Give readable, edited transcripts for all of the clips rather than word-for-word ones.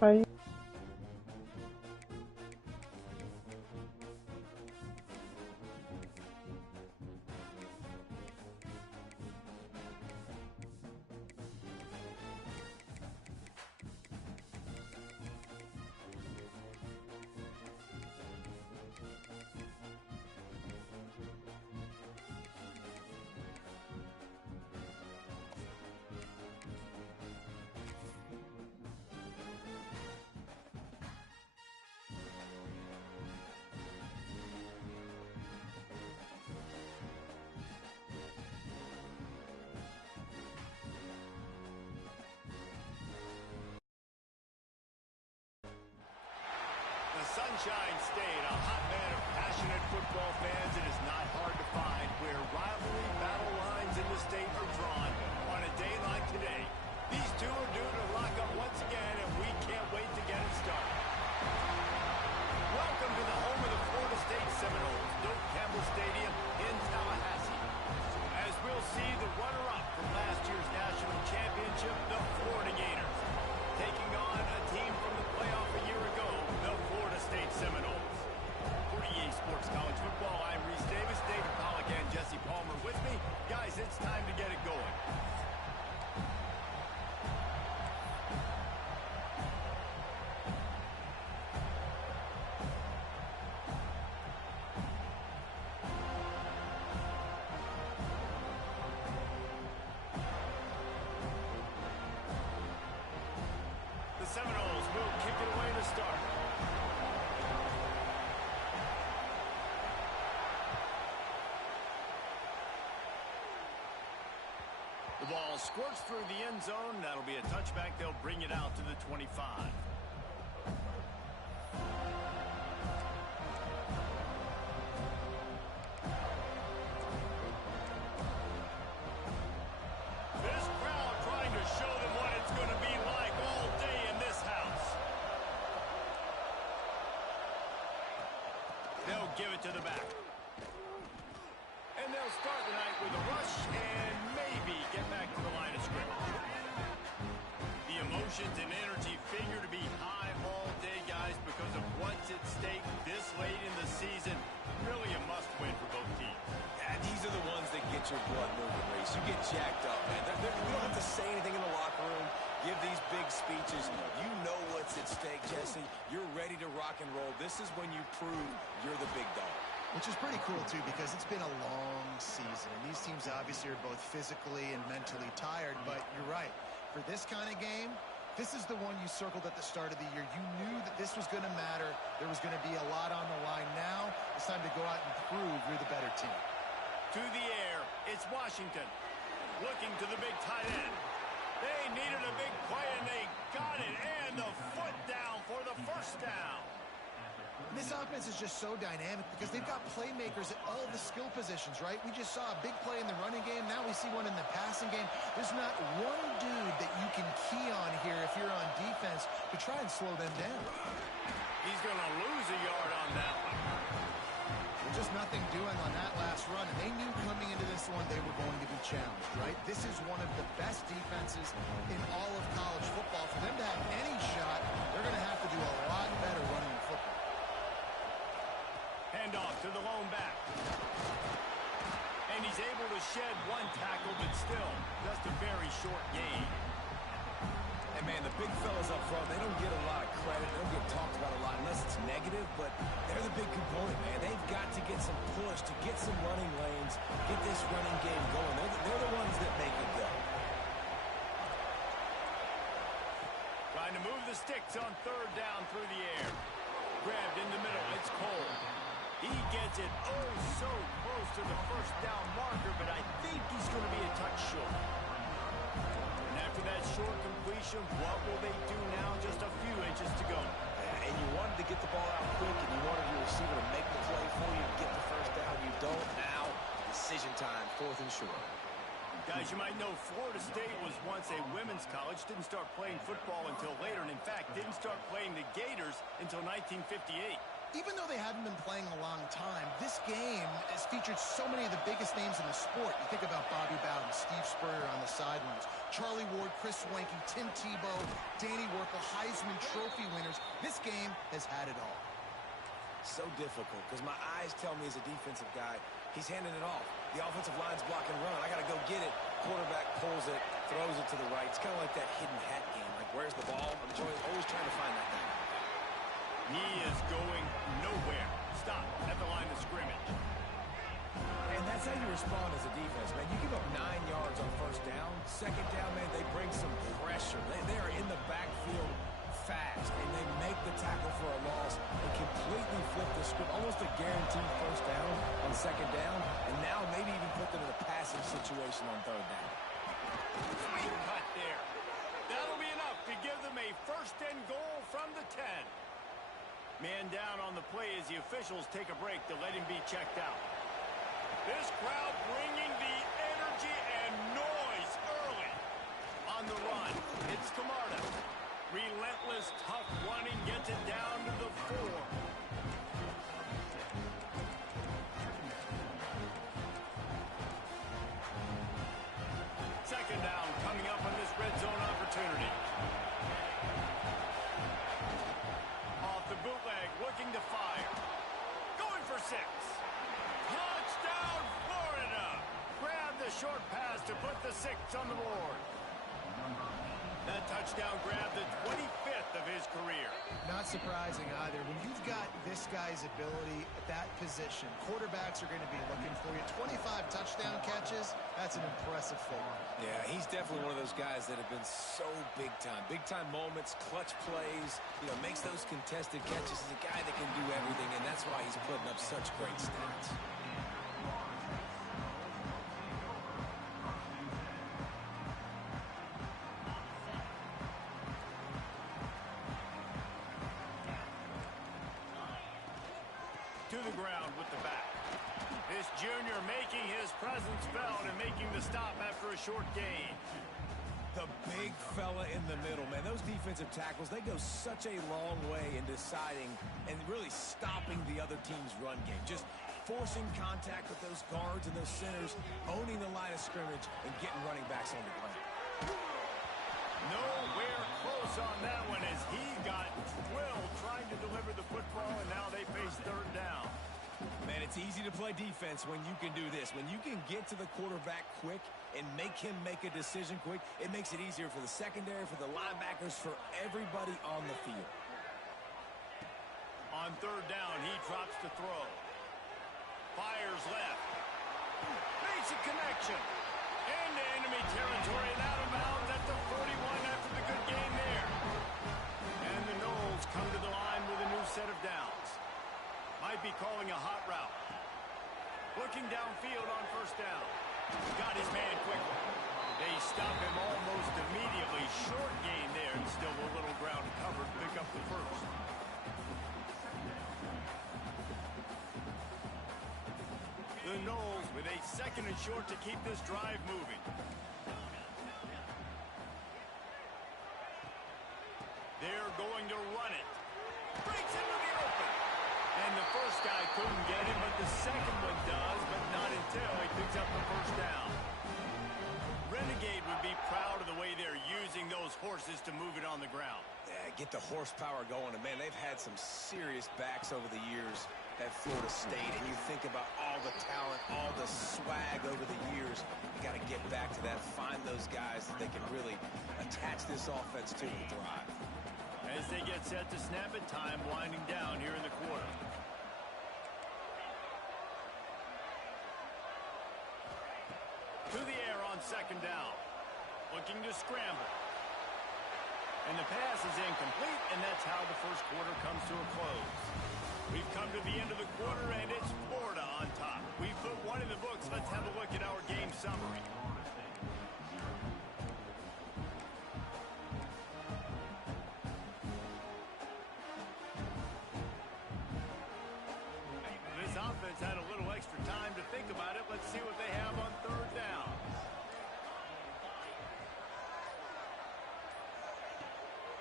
Bye. Sunshine State, a hotbed of passionate football fans. It is not hard to find where rivalry battle lines in the state are drawn on a day like today. These two are due to lock up once again, and we can't wait to get it started. Welcome to the home of the Florida State Seminoles, Doak Campbell Stadium in Tallahassee. As we'll see the runner-up from last year's national championship, the Florida Gators, taking on a team from the playoff a year ago, the Florida State Seminoles. For EA Sports College Football, I'm Reese Davis, David Pollack, and Jesse Palmer with me. Guys, it's time to get it going. The Seminoles will kick it away to start. The ball squirts through the end zone. That'll be a touchback. They'll bring it out to the 25. This crowd trying to show them what it's going to be like all day in this house. They'll give it to the back. And they'll start the night with a rush and maybe get back to the line of scrimmage. The emotions and energy figure to be high all day, guys, because of what's at stake this late in the season. Really a must-win for both teams. Yeah, these are the ones that get your blood moving, Reese. You get jacked up, man. We don't have to say anything in the locker room, give these big speeches. You know what's at stake, Jesse. You're ready to rock and roll. This is when you prove you're the big dog. Which is pretty cool, too, because it's been a long season. And these teams obviously are both physically and mentally tired. But you're right. For this kind of game, this is the one you circled at the start of the year. You knew that this was going to matter. There was going to be a lot on the line. Now it's time to go out and prove you're the better team. To the air, it's Washington. Looking to the big tight end. They needed a big play, and they got it. And the foot down for the first down. And this offense is just so dynamic because they've got playmakers at all the skill positions, right? We just saw a big play in the running game. Now we see one in the passing game. There's not one dude that you can key on here if you're on defense to try and slow them down. He's going to lose a yard on that one. Just nothing doing on that last run, and they knew coming into this one they were going to be challenged, right? This is one of the best defenses in all of college football. For them to have any shot, they're going to have to do a lot better running the football. Hand off to the lone back. And he's able to shed one tackle, but still just a very short gain. And, man, the big fellas up front, they don't get a lot of credit. They don't get talked about a lot unless it's negative, but they're the big component, man. They've got to get some push, to get some running lanes, get this running game going. They're the ones that make it go. Trying to move the sticks on third down through the air. Grabbed in the middle. It's Cole. He gets it so close to the first down marker, but I think he's going to be a touch short. And after that short completion, what will they do now? Just a few inches to go. And you wanted to get the ball out quick, and you wanted your receiver to make the play for you to get the first down. You don't now. Decision time, 4th and short. Guys, you might know Florida State was once a women's college, didn't start playing football until later, and in fact, didn't start playing the Gators until 1958. Even though they haven't been playing a long time, this game has featured so many of the biggest names in the sport. You think about Bobby Bowden, Steve Spurrier on the sidelines, Charlie Ward, Chris Swanky, Tim Tebow, Danny Werkle, Heisman Trophy winners. This game has had it all. So difficult because my eyes tell me as a defensive guy, he's handing it off. The offensive line's block and run. I got to go get it. Quarterback pulls it, throws it to the right. It's kind of like that hidden hat game. Like, where's the ball? I'm always trying to find that guy. He is going nowhere. Stop at the line of scrimmage. And that's how you respond as a defense, man. You give up 9 yards on first down. Second down, man, they bring some pressure. They are in the backfield fast, and they make the tackle for a loss and completely flip the script. Almost a guaranteed first down on second down, and now maybe even put them in a passing situation on third down. Sweet cut there. That'll be enough to give them a first and goal from the 10. Man down on the play as the officials take a break to let him be checked out. This crowd bringing the energy and noise early. On the run, it's Camarda. Relentless, tough running gets it down to the 4. Second down coming up on this red zone opportunity. Bootleg looking to fire. Going for 6. Touchdown, Florida! Grab the short pass to put the 6 on the board. That touchdown grabbed the 25th of his career. Not surprising either. When you've got this guy's ability at that position, quarterbacks are going to be looking for you. 25 touchdown catches, that's an impressive figure. Yeah, he's definitely one of those guys that have been so big time. Big time moments, clutch plays, makes those contested catches. He's a guy that can do everything, and that's why he's putting up such great stats. To the ground with the back. This junior making his presence felt and making the stop after a short gain. The big fella in the middle, man. Those defensive tackles, they go such a long way in deciding and really stopping the other team's run game. Just forcing contact with those guards and those centers, owning the line of scrimmage, and getting running backs on the ground. Nowhere close on that one as he got drilled trying to deliver the football, and now they face third down. Man, it's easy to play defense when you can do this. When you can get to the quarterback quick and make him make a decision quick, it makes it easier for the secondary, for the linebackers, for everybody on the field. On third down, he drops to throw. Fires left. Makes a connection. Into enemy territory and out of bounds at the 41 after the good game there. And the Noles come to the line with a new set of downs. Might be calling a hot route. Looking downfield on first down. Got his man quickly. They stop him almost immediately. Short gain there and still a little ground covered. Pick up the first. The Noles with a second and short to keep this drive moving. They're going to run it. Breaks into the open. And the first guy couldn't get him, but the second one does, but not until he picks up the first down. Renegade would be proud of the way they're using those horses to move it on the ground. Yeah, get the horsepower going. And, man, they've had some serious backs over the years at Florida State. And you think about all the talent, all the swag over the years. You got to get back to that. Find those guys that they can really attach this offense to and thrive. As they get set to snap it, time winding down here in the quarter. To the air on second down. Looking to scramble. And the pass is incomplete, and that's how the first quarter comes to a close. We've come to the end of the quarter, and it's Florida on top. We've put one in the books. Let's have a look at our game summary. This offense had a little extra time to think about it. Let's see what they have on third down.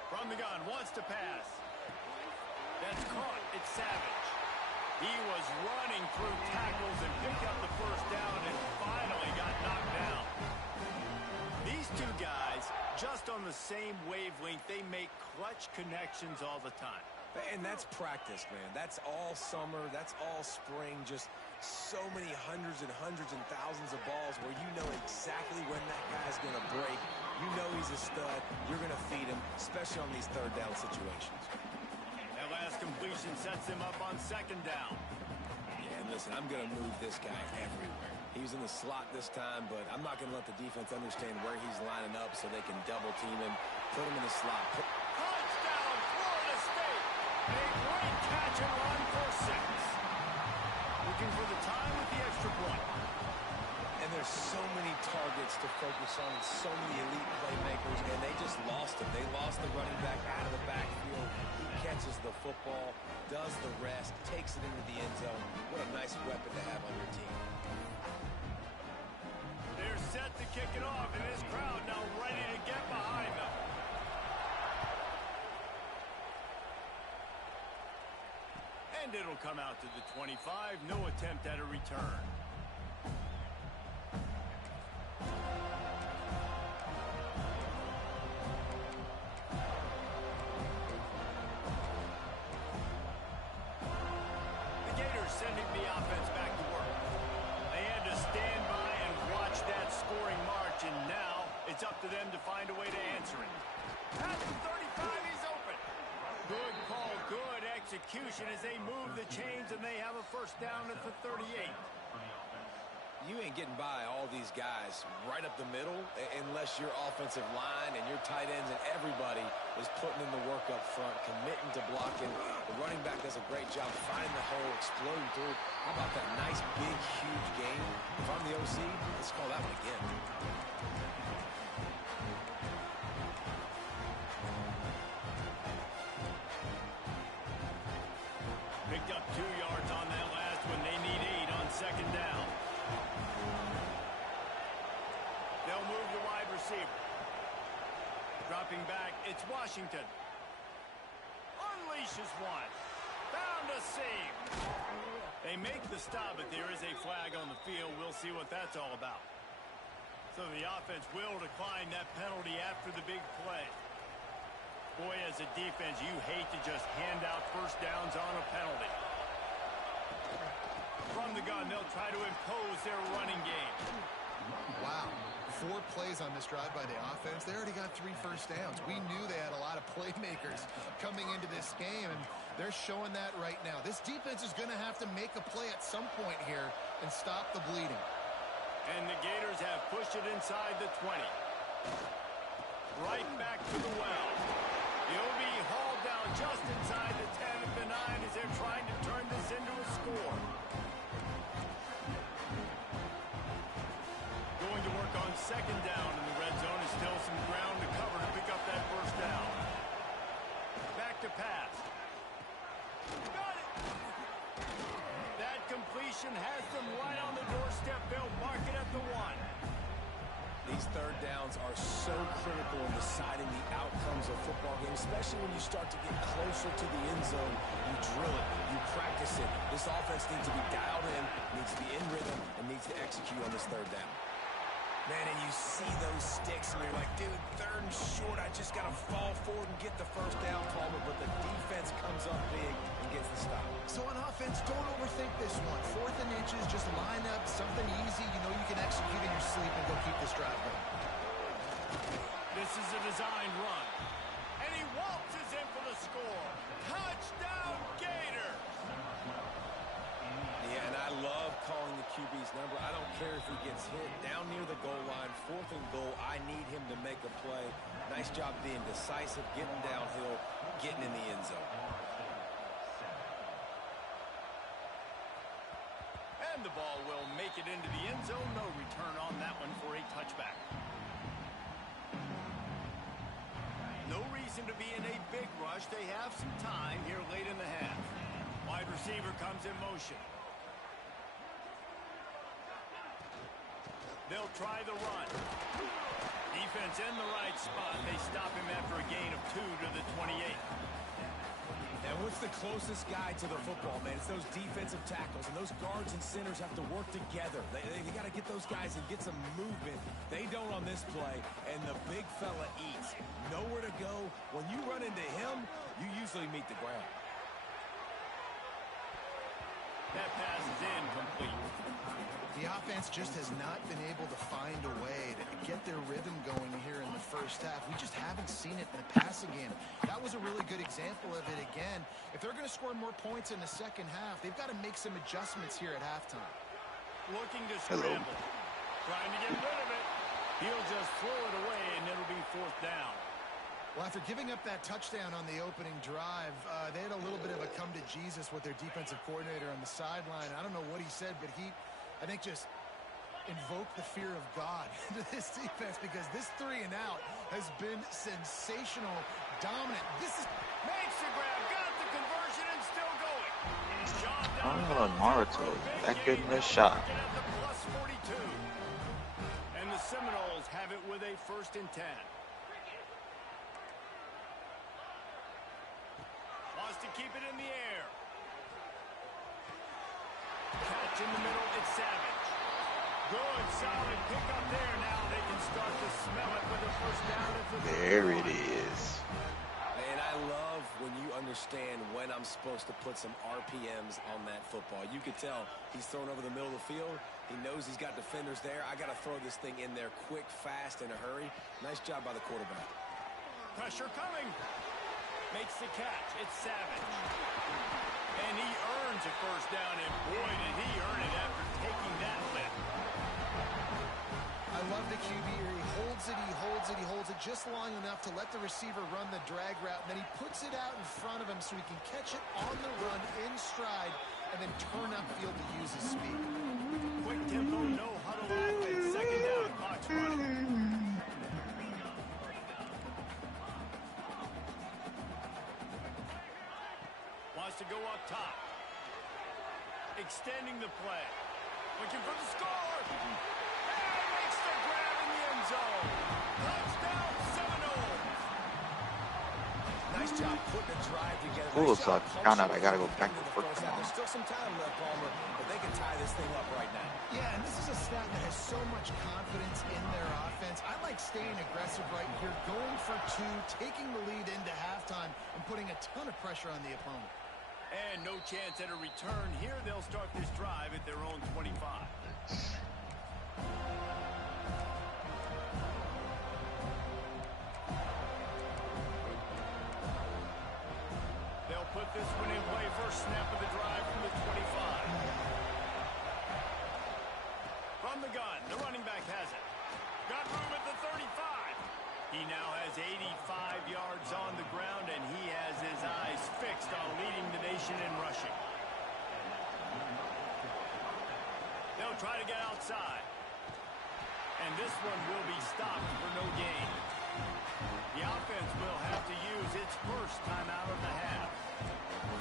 From the gun, wants to pass. That's caught. It's Savage. He was running through tackles and picked up the first down and finally got knocked down. These two guys, just on the same wavelength, they make clutch connections all the time. And that's practice, man. That's all summer. That's all spring. Just so many hundreds and thousands of balls where you know exactly when that guy's going to break. You know he's a stud. You're going to feed him, especially on these third down situations. That last completion sets him up on second down. Yeah, and listen, I'm going to move this guy everywhere. He was in the slot this time, but I'm not going to let the defense understand where he's lining up so they can double team him, put him in the slot. Touchdown, Florida State! A great catch and run for 6. Looking for the time with the extra point. And there's so many targets to focus on, so many elite playmakers, and they just lost him. They lost the running back out of the backfield. He catches the football, does the rest, takes it into the end zone. What a nice weapon to have on your team. They're set to kick it off, and this crowd now ready to get behind them. And it'll come out to the 25. No attempt at a return. The Gators sending the offense back to work. They had to stand by and watch that scoring march, and now it's up to them to find a way to answer it. At the 35, he's open. Good call, good execution as they move the chains, and they have a first down at the 38. You ain't getting by all these guys right up the middle unless your offensive line and your tight ends and everybody is putting in the work up front, committing to blocking. The running back does a great job finding the hole, exploding through. How about that nice, big, huge game? If I'm the OC, let's call that one again. Picked up 2 yards on that last one. They need 8 on second down. They'll move the wide receiver. Dropping back, it's Washington. Unleashes one. Found a seam. They make the stop, but there is a flag on the field. We'll see what that's all about. So the offense will decline that penalty after the big play. Boy, as a defense, you hate to just hand out first downs on a penalty. From the gun, they'll try to impose their running game. Wow. 4 plays on this drive by the offense. They already got 3 first downs. We knew they had a lot of playmakers coming into this game, and they're showing that right now. This defense is going to have to make a play at some point here and stop the bleeding. And the Gators have pushed it inside the 20. Right back to the well. He'll be hauled down just inside the 10 at the 9 as they're trying to turn this into a score. Going to work on second down in the red zone. Is still some ground to cover to pick up that first down. Back to pass. Got it! That completion has them right on the doorstep. They'll mark it at the 1. These third downs are so critical in deciding the outcomes of football games, especially when you start to get closer to the end zone. You drill it, you practice it. This offense needs to be dialed in, needs to be in rhythm, and needs to execute on this third down. Man, and you see those sticks, and you're like, dude, third and short, I just got to fall forward and get the first down, Palmer, but the defense comes up big and gets the stop. So on offense, don't overthink this one. 4th and inches, just line up, something easy. You know you can execute in your sleep and go keep this drive going. This is a designed run. And he waltzes in for the score. Touchdown, Gators! Yeah, and I love calling the QB's number. I don't care if he gets hit down near the goal line, 4th and goal. I need him to make a play. Nice job being decisive, getting downhill, getting in the end zone. And the ball will make it into the end zone. No return on that one for a touchback. No reason to be in a big rush. They have some time here late in the half. Wide receiver comes in motion. They'll try the run. Defense in the right spot. They stop him after a gain of 2 to the 28. And what's the closest guy to the football, man. It's those defensive tackles, and those guards and centers have to work together. They got to get those guys and get some movement. They don't on this play, and the big fella eats. Nowhere to go. When you run into him, you usually meet the ground. That pass is incomplete. The offense just has not been able to find a way to get their rhythm going here in the first half. We just haven't seen it in the passing game. That was a really good example of it again. If they're going to score more points in the second half, they've got to make some adjustments here at halftime. Looking to scramble. Trying to get rid of it. He'll just throw it away, and it'll be fourth down. Well, after giving up that touchdown on the opening drive, they had a little bit of a come-to-Jesus with their defensive coordinator on the sideline. I don't know what he said, but he, I think, just invoked the fear of God into this defense because this 3-and-out has been sensational, dominant. This is... Makes the grab, got the conversion, and still going. Oh, Naruto, that good in a shot. +42. And the Seminoles have it with a 1st and 10. Wants to keep it in the air. Catch in the middle, it's Savage. Good, solid pickup there. Now they can start to smell it with a 1st down. There it is. Man, I love when you understand when I'm supposed to put some RPMs on that football. You could tell he's thrown over the middle of the field. He knows he's got defenders there. I got to throw this thing in there quick, fast, in a hurry. Nice job by the quarterback. Pressure coming. Makes the catch. It's Savage. And he earns a 1st down, and boy, did he earn it after taking that lift. I love the QB here. He holds it, he holds it, he holds it just long enough to let the receiver run the drag route, and then he puts it out in front of him so he can catch it on the run in stride and then turn upfield to use his speed. Quick tempo, no huddle offense. 2nd down, clock's running. Wants to go up top. Extending the play. Looking for the score. And makes the grab in the end zone. Touchdown, Seminoles. Nice job putting a drive together. Ooh, Nice so job I gotta go back in to the work first half. tomorrow. There's still some time left, Palmer, but they can tie this thing up right now. Yeah, and this is a staff that has so much confidence in their offense. I like staying aggressive right here, going for 2, taking the lead into halftime, and putting a ton of pressure on the opponent. And no chance at a return here. They'll start this drive at their own 25. They'll put this one in play. First snap of the drive from the 25. From the gun, the running back has it. Got room at the 35. He now has 85 yards on the ground, and he has his eyes fixed on leading the nation in rushing. They'll try to get outside. And this one will be stopped for no gain. The offense will have to use its first timeout of the half.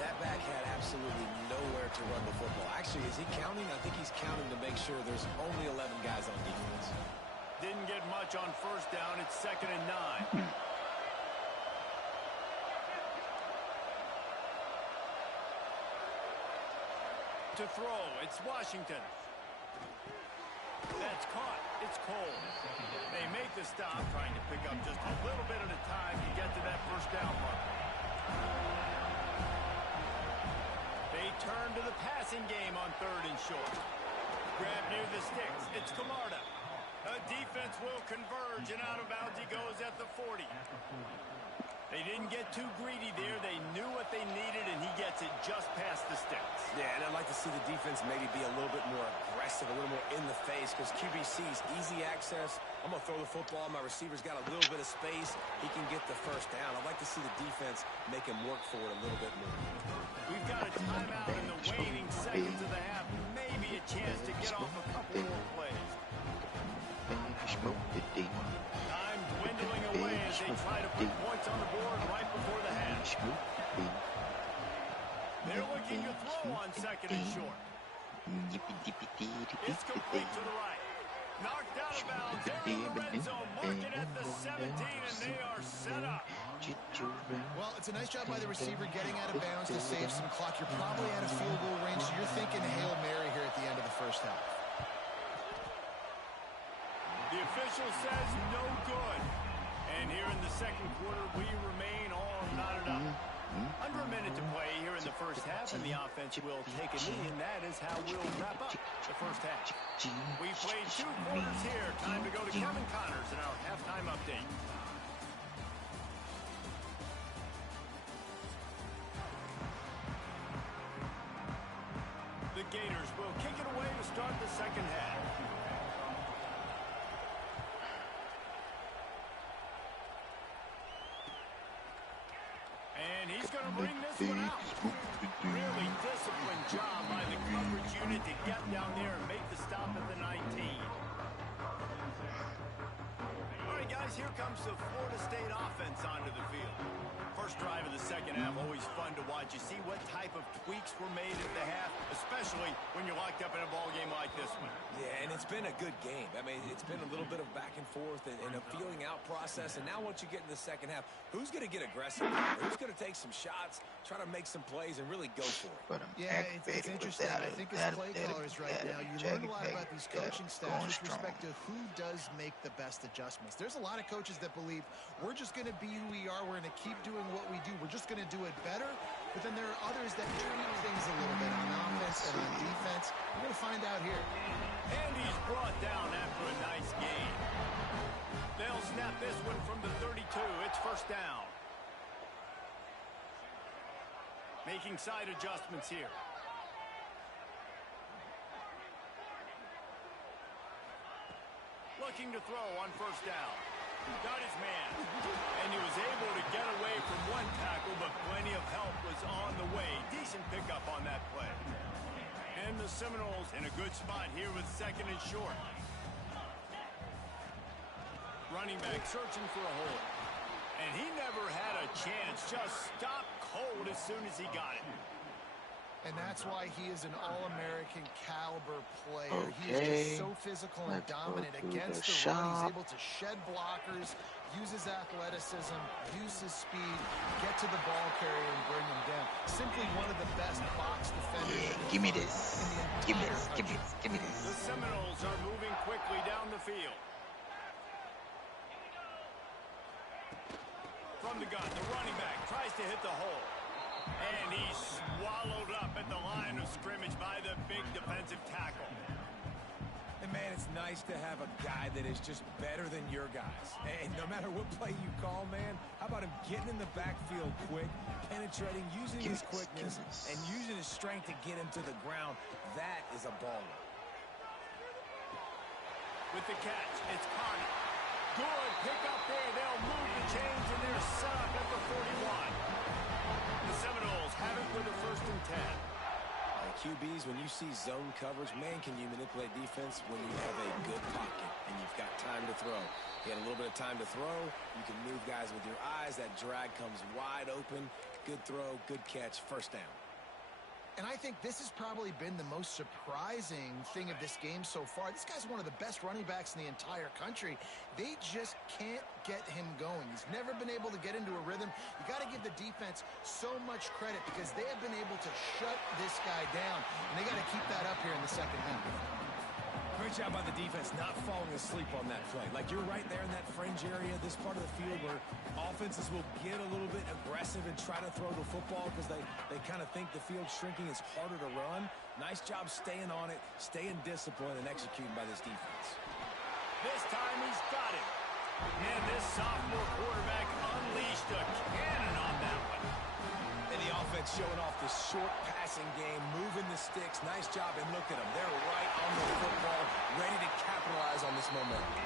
That back had absolutely nowhere to run the football. Actually, is he counting? I think he's counting to make sure there's only 11 guys on defense. Didn't get much on 1st down. It's 2nd and 9. To throw, it's Washington. That's caught. It's Cole. They make the stop, trying to pick up just a little bit at a time to get to that 1st down mark. They turn to the passing game on 3rd and short. Grab near the sticks. It's Camarda. The defense will converge, and out of bounds he goes at the 40. They didn't get too greedy there. They knew what they needed, and he gets it just past the sticks. Yeah, and I'd like to see the defense maybe be a little bit more aggressive, a little more in the face, because QBC's easy access. I'm going to throw the football. My receiver's got a little bit of space. He can get the 1st down. I'd like to see the defense make him work for it a little bit more. We've got a timeout in the waning seconds of the half. Maybe a chance to get off a couple more plays. Time dwindling away as they try to put points on the board right before the half. They're looking to throw on 2nd and short. It's complete to the right. Knocked out of bounds. They're in the red zone. Mark it at the 17, and they are set up. Well, it's a nice job by the receiver getting out of bounds to save some clock. You're probably out of field goal range, so you're thinking Hail Mary here at the end of the first half. The official says no good. And here in the second quarter, we remain all knotted up. Under a minute to play here in the first half, and the offense will take a knee, and that is how we'll wrap up the first half. We've played 2 quarters here. Time to go to Kevin Connors in our halftime update. The Gators will kick it away to start the second half. And he's going to bring this one out. Really disciplined job by the coverage unit to get down there and make the stop at the 19. All right, guys, here comes the Florida State offense onto the field. First drive of the second half, always fun to watch. You see what type of tweaks were made at the half, especially when you're locked up in a ball game like this one. Yeah, and it's been a good game. I mean, it's been a little bit of back and forth and a feeling out process. And now once you get in the second half, who's going to get aggressive? Who's going to take some shots, try to make some plays, and really go for it? Yeah, it's interesting. I think as play callers right now, you learn a lot about these coaching staffs with respect to who does make the best adjustments. There's a lot of coaches that believe we're just going to be who we are. We're going to keep doing what we do. We're just going to do it better. But then there are others that tweak things a little bit on offense and on defense. We're going to find out here. And he's brought down after a nice game. They'll snap this one from the 32. It's first down. Making side adjustments here. Looking to throw on first down. Got his man. And he was able to get away from one tackle, but plenty of help was on the way. Decent pickup on that play. And the Seminoles in a good spot here with second and short. Running back searching for a hole. And he never had a chance. Just stopped cold as soon as he got it. And that's why he is an all-American caliber player. He is just so physical and dominant against the run. He's able to shed blockers, use his athleticism, use his speed, get to the ball carrier and bring him down. Simply one of the best box defenders. Yeah, give me this. Give me this. Give me this. Give me this. The Seminoles are moving quickly down the field. From the gun, the running back tries to hit the hole. And he's swallowed up at the line of scrimmage by the big defensive tackle. And, man, it's nice to have a guy that is just better than your guys. And no matter what play you call, man, how about him getting in the backfield quick, penetrating, using his quickness, and using his strength to get him to the ground. That is a baller. With the catch, it's Connor. Good pick up there. They'll move the chains, and they're set up at the 41. The Seminoles have it with the first and 10. QBs, when you see zone coverage, man, can you manipulate defense when you have a good pocket and you've got time to throw. You got a little bit of time to throw. You can move guys with your eyes. That drag comes wide open. Good throw, good catch, first down. And I think this has probably been the most surprising thing of this game so far. This guy's one of the best running backs in the entire country. They just can't get him going. He's never been able to get into a rhythm. You got to give the defense so much credit because they have been able to shut this guy down. And they got to keep that up here in the second half. Great job by the defense not falling asleep on that play. Like, you're right there in that fringe area, this part of the field where offenses will get a little bit aggressive and try to throw the football because they kind of think the field's shrinking. It's harder to run. Nice job staying on it, staying disciplined, and executing by this defense. This time he's got it. And this sophomore quarterback unleashed a cannon on that one. And the offense showing off the short passing game, moving the sticks. Nice job, and look at them. They're right on the football, ready to capitalize on this momentum.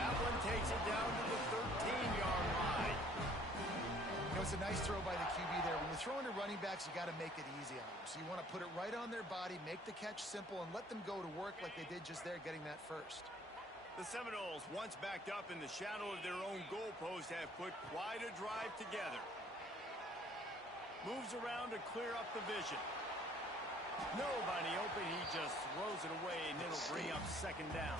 That one takes it down to the 13-yard line. You know, it's a nice throw by the QB there. When you're throwing to running backs, you got to make it easy on them. So you want to put it right on their body, make the catch simple, and let them go to work like they did just there, getting that first. The Seminoles, once backed up in the shadow of their own goalpost, have put quite a drive together. Moves around to clear up the vision. Nobody open. He just throws it away, and it'll bring up second down.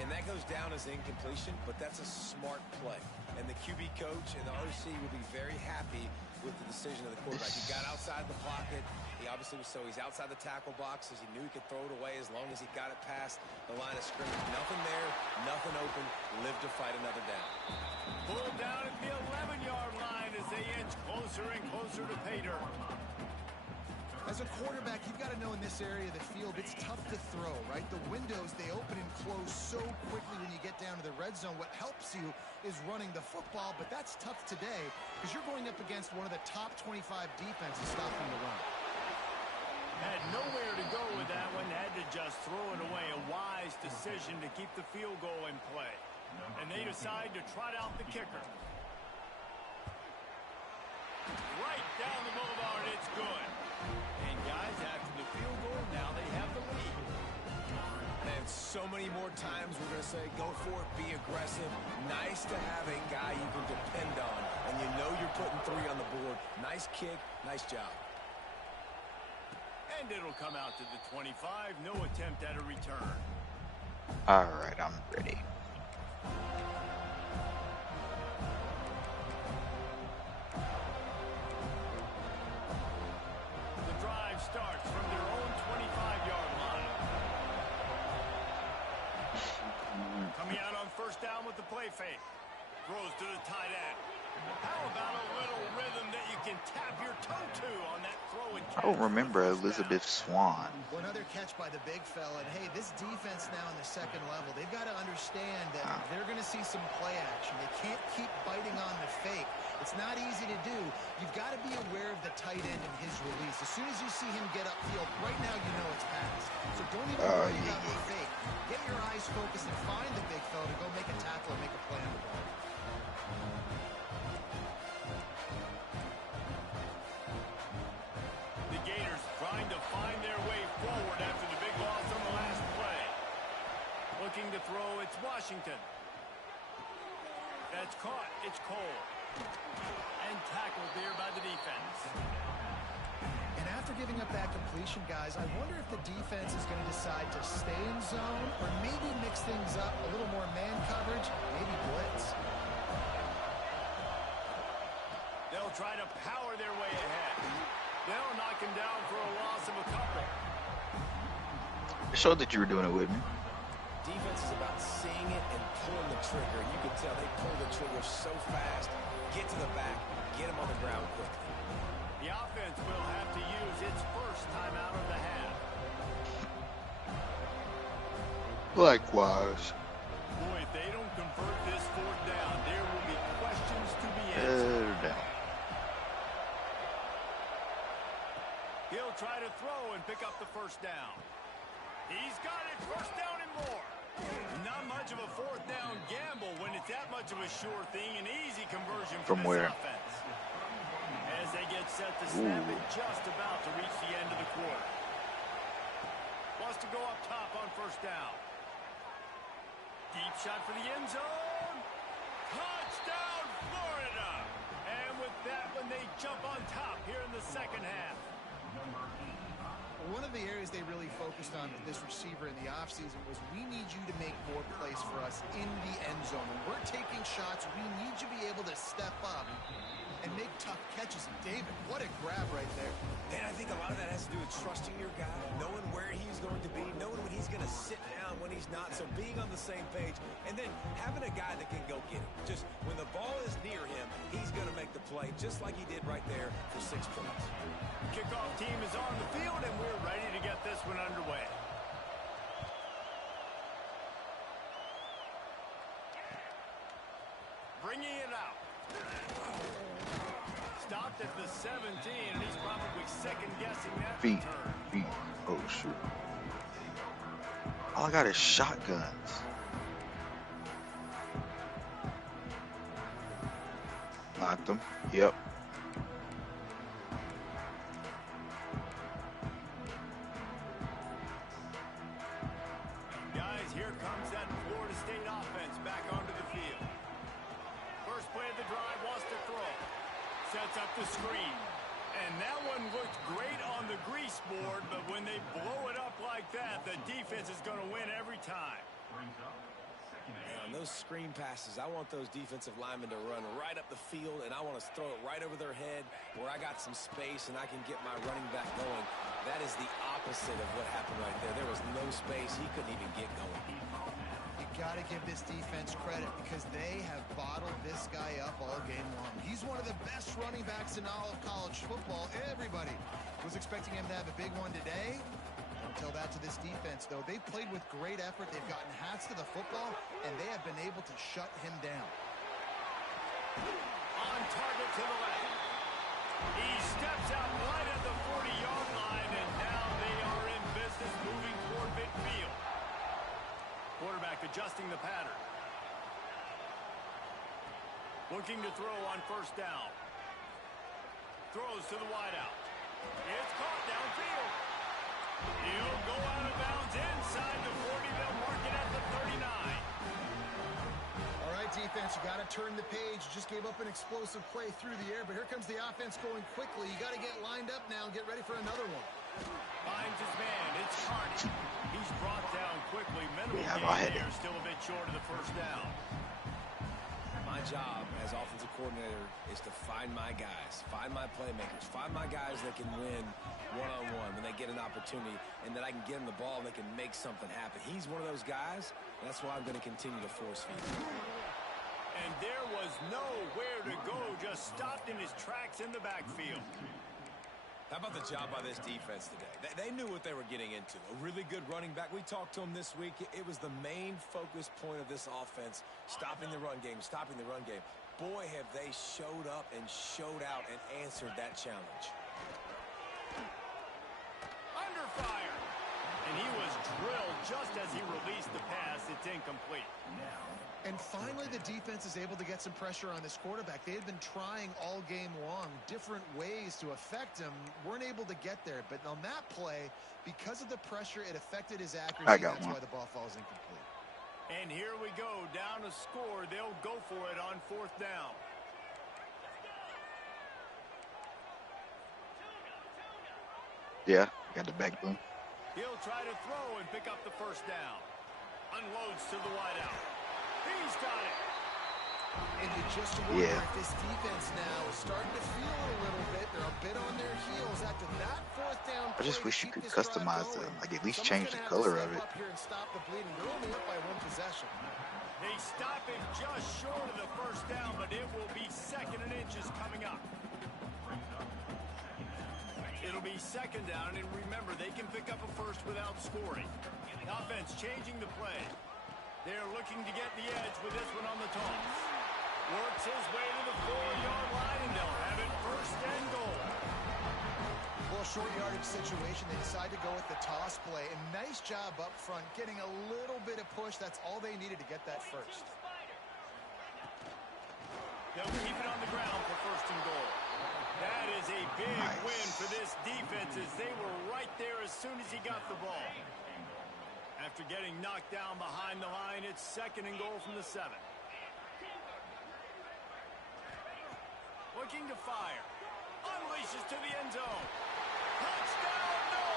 And that goes down as incompletion, but that's a smart play. And the QB coach and the OC will be very happy with the decision of the quarterback. He got outside the pocket. He obviously was he's outside the tackle boxes. He knew he could throw it away as long as he got it past the line of scrimmage. Nothing there, nothing open. Live to fight another down. Pulled down at the 11-yard line as they inch closer and closer to pay dirt. As a quarterback, you've got to know in this area of the field, it's tough to throw, right? The windows, they open and close so quickly when you get down to the red zone. What helps you is running the football, but that's tough today because you're going up against one of the top 25 defenses stopping the run. Had nowhere to go with that one. Had to just throw it away. A wise decision to keep the field goal in play. And they decide to trot out the kicker. Right down the boulevard, it's good. And guys, after the field goal, now they have the lead. And so many more times we're going to say, go for it, be aggressive. Nice to have a guy you can depend on, and you know you're putting 3 on the board. Nice kick, nice job. And it'll come out to the 25. No attempt at a return. All right, I'm ready. The drive starts from their own 25-yard line. Coming out on first down with the play fake. Throws to the tight end. How about a little rhythm that you can tap your toe to on that throw and catch? I don't remember Elizabeth Swan. Well, another catch by the big fella. And, hey, this defense now in the second level, they've got to understand that they're going to see some play action. They can't keep biting on the fake. It's not easy to do. You've got to be aware of the tight end and his release. As soon as you see him get upfield, right now you know it's pass. So don't even worry about the fake. Get your eyes focused and find the big fella to go make a tackle and make a play on the ball. The Gators trying to find their way forward after the big loss on the last play. Looking to throw, it's Washington. That's caught. It's Cole. And tackled there by the defense. And after giving up that completion, guys, I wonder if the defense is going to decide to stay in zone or maybe mix things up, a little more man coverage, maybe blitz. They'll try to power their way ahead. They'll knock him down for a loss of a couple. It showed that you were doing it with me. Defense is about seeing it and pulling the trigger. You can tell they pull the trigger so fast. Get to the back. Get him on the ground quickly. The offense will have to use its first timeout of the half. Likewise. Boy, if they don't convert this 4th down, there will be questions to be answered. Down. He'll try to throw and pick up the first down. He's got it. First down and more. Not much of a 4th down gamble when it's that much of a sure thing. An easy conversion From this where? offense. As they get set to snap it, just about to reach the end of the quarter. Wants to go up top on first down. Deep shot for the end zone. Touchdown, Florida! And with that one, they jump on top here in the second half. One of the areas they really focused on with this receiver in the offseason was we need you to make more plays for us in the end zone. When we're taking shots, we need you to be able to step up and make tough catches. And David, what a grab right there. And I think a lot of that has to do with trusting your guy, knowing where he's going to be, knowing when he's going to sit down, when he's not. So being on the same page, and then having a guy that can go get it. Just when the ball is near him, he's going to make the play, just like he did right there for 6 points. Kickoff team is on the field, and we're ready to get this one underway. Bringing it out. Stopped at the 17, and he's probably second-guessing that Feet. return. Oh, shoot. All I got is shotguns. Knocked them. Yep. Guys, here comes that Florida State offense back onto the field. First play of the drive, wants to throw. Sets up the screen. And that one looked great on the grease board, but when they blow it up like that, the defense is going to win every time. On those screen passes, I want those defensive linemen to run right up the field, and I want to throw it right over their head where I got some space and I can get my running back going. That is the opposite of what happened right there. There was no space. He couldn't even get going. You got to give this defense credit because they have bottled this guy up all game long. He's one of the best running backs in all of college football. Everybody was expecting him to have a big one today. Don't tell that to this defense, though. They've played with great effort. They've gotten hats to the football, and they have been able to shut him down. On target to the left. He steps out right at the 40-yard line, and now they are in business moving toward midfield. Quarterback adjusting the pattern. Looking to throw on first down. Throws to the wideout. It's caught downfield. He'll go out of bounds inside the 40. They'll mark it at the 39. All right, defense, you got to turn the page. You just gave up an explosive play through the air, but here comes the offense going quickly. You got to get lined up now and get ready for another one. Finds his man. It's Carney. He's brought down quickly. We Minimal have our gain head. there, still a bit short of the first down. My job as offensive coordinator is to find my guys, find my playmakers, find my guys that can win one-on-one when they get an opportunity, and that I can get them the ball and they can make something happen. He's one of those guys, and that's why I'm going to continue to force feed him. And there was nowhere to go, just stopped in his tracks in the backfield. How about the job by this defense today? They knew what they were getting into. A really good running back. We talked to him this week. It was the main focus point of this offense, stopping the run game, stopping the run game. Boy, have they showed up and showed out and answered that challenge. Under fire. And he was drilled just as he released the pass. It's incomplete. And finally, the defense is able to get some pressure on this quarterback. They had been trying all game long different ways to affect him. Weren't able to get there. But on that play, because of the pressure, it affected his accuracy. That's why the ball falls incomplete. And here we go. Down a score. They'll go for it on fourth down. Yeah, got the back boom. He'll try to throw and pick up the first down. Unloads to the wideout. He's got it. And you just wonder if this defense now is starting to feel a little bit. They're a bit on their heels after that fourth down. I just wish you could customize the, like at least change the color of it. Up here and stop the bleeding. They're only up by one possession. They stop him just short of the first down, but it will be 2nd and inches coming up. It'll be 2nd down, and remember, they can pick up a first without scoring. The offense changing the play. They're looking to get the edge with this one on the toss. Works his way to the 4-yard line, and they'll have it 1st and goal. Well, short yardage situation, they decide to go with the toss play. And nice job up front, getting a little bit of push. That's all they needed to get that first. They'll keep it on the ground for 1st and goal. That is a big win for this defense as they were right there as soon as he got the ball. After getting knocked down behind the line, it's 2nd and goal from the 7. Looking to fire. Unleashes to the end zone. Touchdown, no!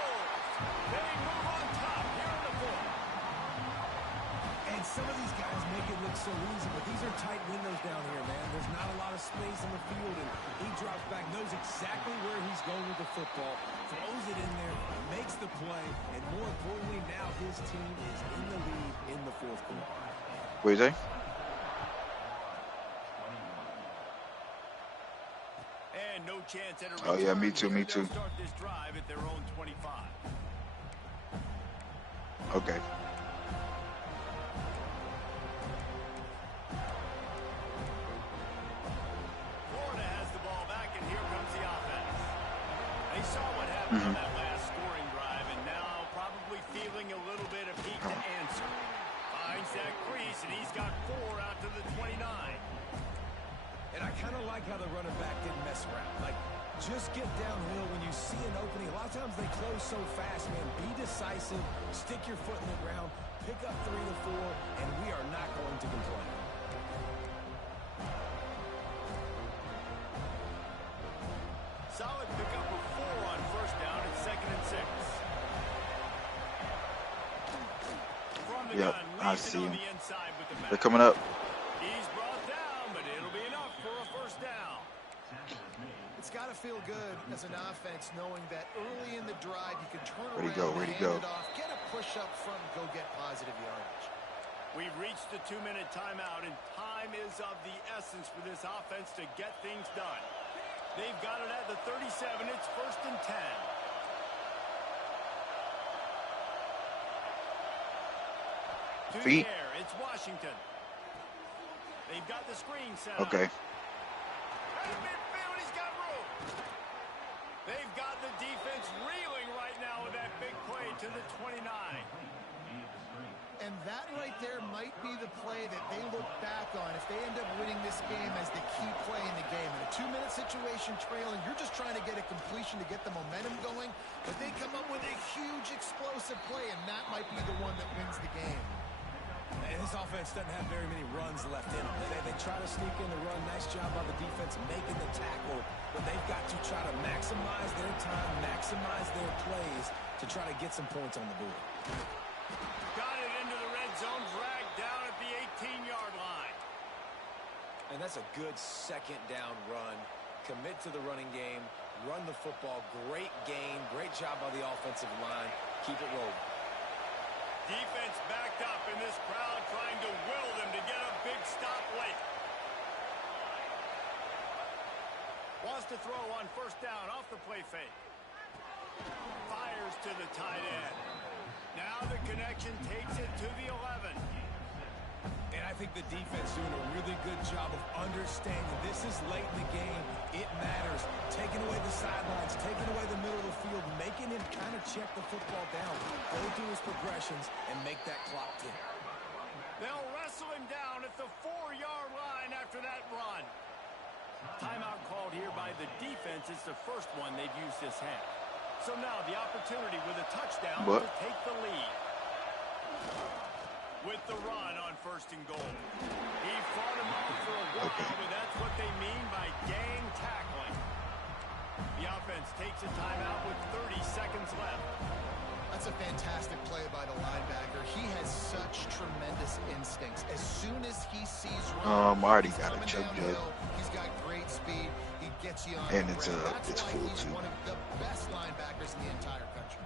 They move on top here in the 4th. And some of these guys make it look so easy, but these are tight windows down here, man. There's not a lot of space on the field, and he drops back, knows exactly where he's going with the football, throws it in there, makes the play, and more importantly, now his team is in the lead in the 4th quarter. What do you say? And no chance at a Oh yeah, me return. too, me They'll too. start this drive at their own 25. Okay. Florida has the ball back, and here comes the offense. They saw what happened on that last scoring drive, and now probably feeling a little bit of heat to answer. Finds that crease, and he's got 4 out to the 29. And I kind of like how the running back didn't mess around. Like, just get downhill when you see an opening. A lot of times they close so fast, man. Be decisive, stick your foot in the ground, pick up 3 to 4, and we are not going to complain. Solid pickup of 4 on first down and 2nd and 6. From the gun, I see on him. the inside with the They're back. coming up. He's brought down, but it'll be enough for a first down. It's got to feel good as an offense knowing that early in the drive you can turn Where'd he around, go? Where'd he hand go? it off, get a push up front, and go get positive yardage. We've reached the 2-minute timeout, and time is of the essence for this offense to get things done. They've got it at the 37. It's 1st and 10. To Feet. the air, it's Washington. They've got the screen set Okay. up. In midfield, he's got room. They've got the defense reeling right now with that big play to the 29. And that right there might be the play that they look back on if they end up winning this game as the key play in the game. In a 2-minute situation trailing, you're just trying to get a completion to get the momentum going, but they come up with a huge explosive play, and that might be the one that wins the game. And this offense doesn't have very many runs left in them. They try to sneak in the run. Nice job by the defense making the tackle. But they've got to try to maximize their time, maximize their plays to try to get some points on the board. Got it into the red zone, dragged down at the 18-yard line. And that's a good second down run. Commit to the running game. Run the football. Great gain. Great job by the offensive line. Keep it rolling. Defense backed up in this crowd trying to will them to get a big stop late. Wants to throw on 1st down off the play fake. Fires to the tight end. Now the connection takes it to the 11. And I think the defense doing a really good job of understanding this is late in the game. It matters. Taking away the sidelines, taking away the middle of the field, making him kind of check the football down, go through his progressions, and make that clock tick. They'll wrestle him down at the 4-yard line after that run. Timeout called here by the defense. It's the first one they've used this half. So now the opportunity with a touchdown to take the lead. With the run on 1st and goal. He fought him off for a while, but that's what they mean by gang tackling. The offense takes a timeout with 30 seconds left. That's a fantastic play by the linebacker. He has such tremendous instincts. As soon as he sees already got a jump jug. He's got great speed. He gets you on And the it's ground. it's That's why full he's too. one of the best linebackers in the entire country.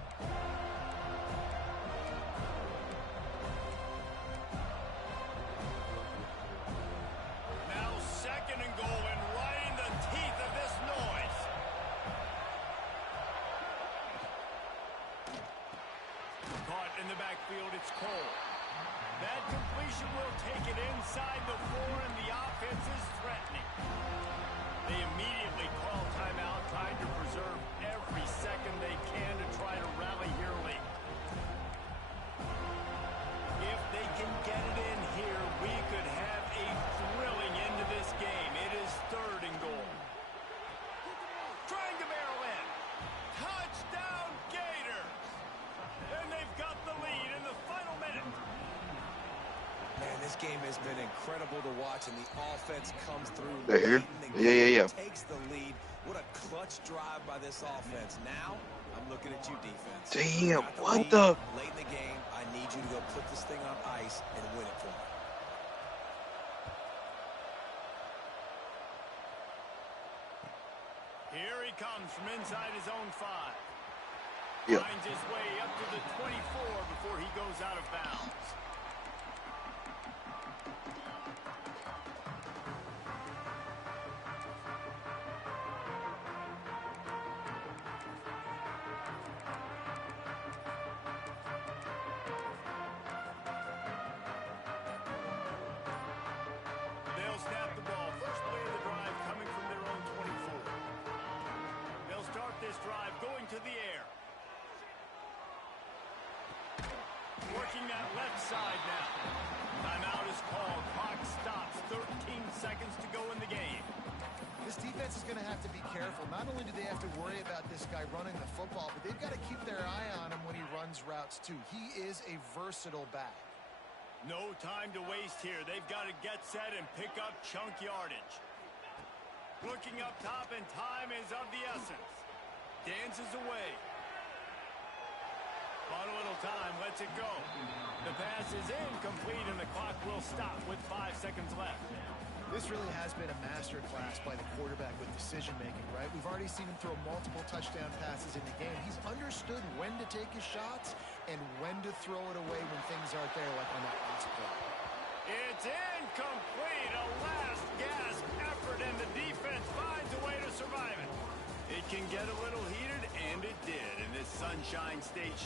Now 2nd and goal, and right in the teeth of this noise. Caught in the backfield, it's Cole. That completion will take it inside the 4, and the offense is threatening. They immediately call timeout, trying to preserve every second they can to try to rally here late. If they can get it in here, we could have a thrilling end to this game. It is 3rd and goal. Trying to barrel in. Touchdown Gators! And they've got the lead in the final minute. Man, this game has been incredible to watch, and the offense comes through. They're here? Yeah. Takes the lead. What a clutch drive by this offense. Now, I'm looking at you, defense. Damn, Got what lead the? Late in the game, I need you to go put this thing on ice and win it for me. Here he comes from inside his own 5. Yeah. Finds his way up to the 24 before he goes out of bounds. They'll snap the ball. First play of the drive coming from their own 24. They'll start this drive going to the air. Working that left side now. Timeout is called. Clock stops. 13 seconds to go in the game. This defense is going to have to be careful. Not only do they have to worry about this guy running the football, but they've got to keep their eye on him when he runs routes too. He is a versatile back. No time to waste here. They've got to get set and pick up chunk yardage. Looking up top, and time is of the essence. Dances away. Bought a little time, lets it go. The pass is incomplete, and the clock will stop with 5 seconds left. This really has been a master class by the quarterback with decision-making, right? We've already seen him throw multiple touchdown passes in the game. He's understood when to take his shots and when to throw it away when things aren't there, like on that last play. It's incomplete. A last-gasp effort, and the defense finds a way to survive it. It can get a little heated, and it did, in this Sunshine State show.